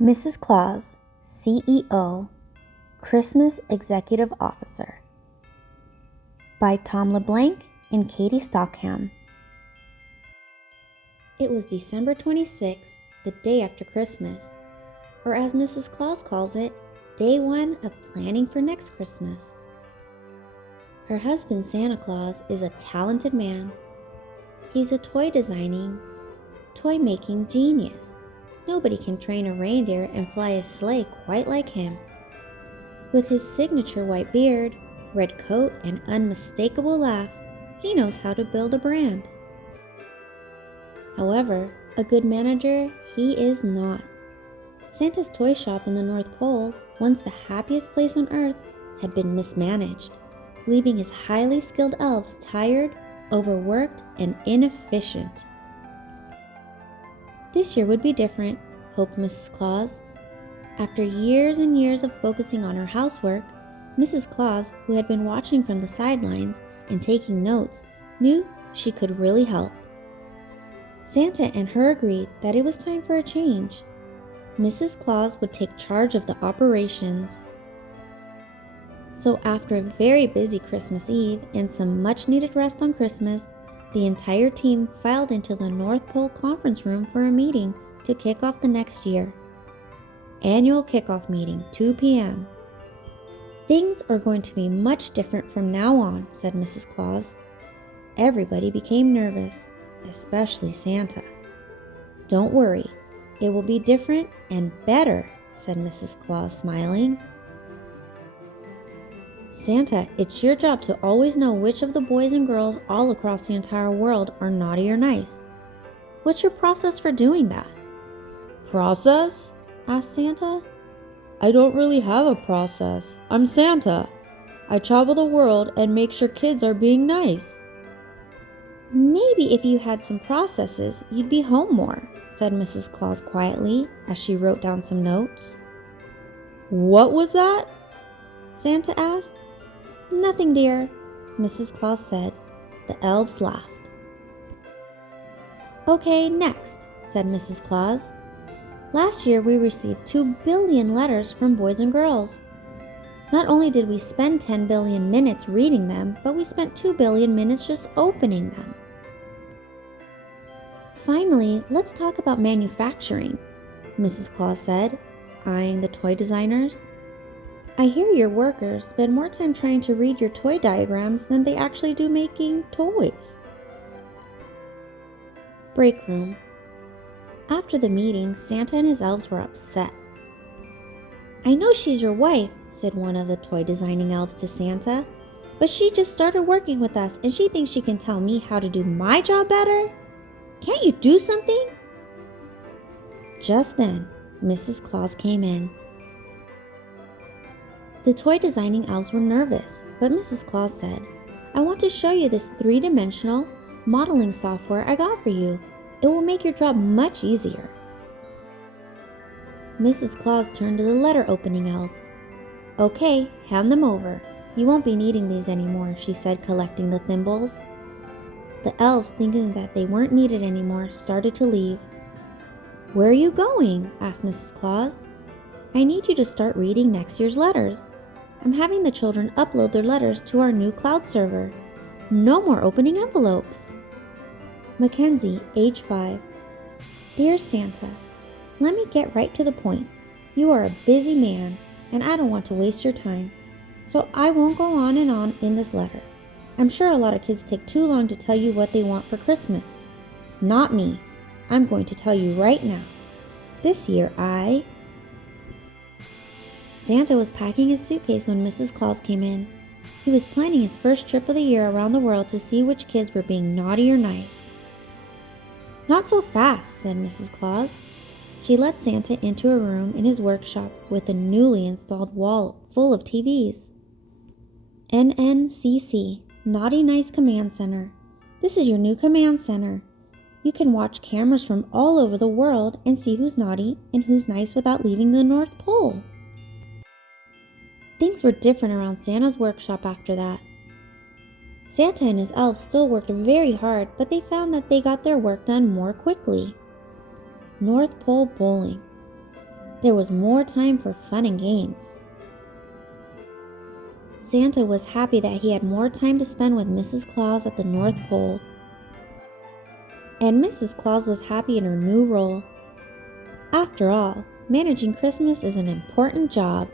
Mrs. Claus, CEO, Christmas Executive Officer, by Tom LeBlanc and Katie Stockham. It was December 26th, the day after Christmas, or as Mrs. Claus calls it, day one of planning for next Christmas. Her husband, Santa Claus, is a talented man. He's a toy making genius. Nobody can train a reindeer and fly a sleigh quite like him. With his signature white beard, red coat, and unmistakable laugh, he knows how to build a brand. However, a good manager he is not. Santa's toy shop in the North Pole, once the happiest place on Earth, had been mismanaged, leaving his highly skilled elves tired, overworked, and inefficient. This year would be different, hoped Mrs. Claus. After years and years of focusing on her housework, Mrs. Claus, who had been watching from the sidelines and taking notes, knew she could really help. Santa and her agreed that it was time for a change. Mrs. Claus would take charge of the operations. So after a very busy Christmas Eve and some much-needed rest on Christmas, the entire team filed into the North Pole conference room for a meeting to kick off the next year. Annual kickoff meeting, 2 p.m. Things are going to be much different from now on, said Mrs. Claus. Everybody became nervous, especially Santa. Don't worry, it will be different and better, said Mrs. Claus, smiling. Santa, it's your job to always know which of the boys and girls all across the entire world are naughty or nice. What's your process for doing that? Process? Asked Santa. I don't really have a process. I'm Santa. I travel the world and make sure kids are being nice. Maybe if you had some processes, you'd be home more, said Mrs. Claus quietly as she wrote down some notes. What was that? Santa asked. Nothing, dear, Mrs. Claus said. The elves laughed. Okay, next, said Mrs. Claus. Last year we received 2 billion letters from boys and girls. Not only did we spend 10 billion minutes reading them, but we spent 2 billion minutes just opening them. Finally, let's talk about manufacturing, Mrs. Claus said, eyeing the toy designers. I hear your workers spend more time trying to read your toy diagrams than they actually do making toys. Break room. After the meeting, Santa and his elves were upset. I know she's your wife, said one of the toy designing elves to Santa, but she just started working with us and she thinks she can tell me how to do my job better? Can't you do something? Just then, Mrs. Claus came in. The toy designing elves were nervous, but Mrs. Claus said, I want to show you this 3-dimensional modeling software I got for you. It will make your job much easier. Mrs. Claus turned to the letter opening elves. Okay, hand them over. You won't be needing these anymore, she said, collecting the thimbles. The elves, thinking that they weren't needed anymore, started to leave. Where are you going? Asked Mrs. Claus. I need you to start reading next year's letters. I'm having the children upload their letters to our new cloud server. No more opening envelopes. Mackenzie, age 5. Dear Santa, let me get right to the point. You are a busy man, and I don't want to waste your time, so I won't go on and on in this letter. I'm sure a lot of kids take too long to tell you what they want for Christmas. Not me. I'm going to tell you right now. This year, Santa was packing his suitcase when Mrs. Claus came in. He was planning his first trip of the year around the world to see which kids were being naughty or nice. Not so fast, said Mrs. Claus. She led Santa into a room in his workshop with a newly installed wall full of TVs. NNCC, Naughty Nice Command Center. This is your new command center. You can watch cameras from all over the world and see who's naughty and who's nice without leaving the North Pole. Things were different around Santa's workshop after that. Santa and his elves still worked very hard, but they found that they got their work done more quickly. North Pole bowling. there was more time for fun and games. Santa was happy that he had more time to spend with Mrs. Claus at the North Pole. And Mrs. Claus was happy in her new role. After all, managing Christmas is an important job.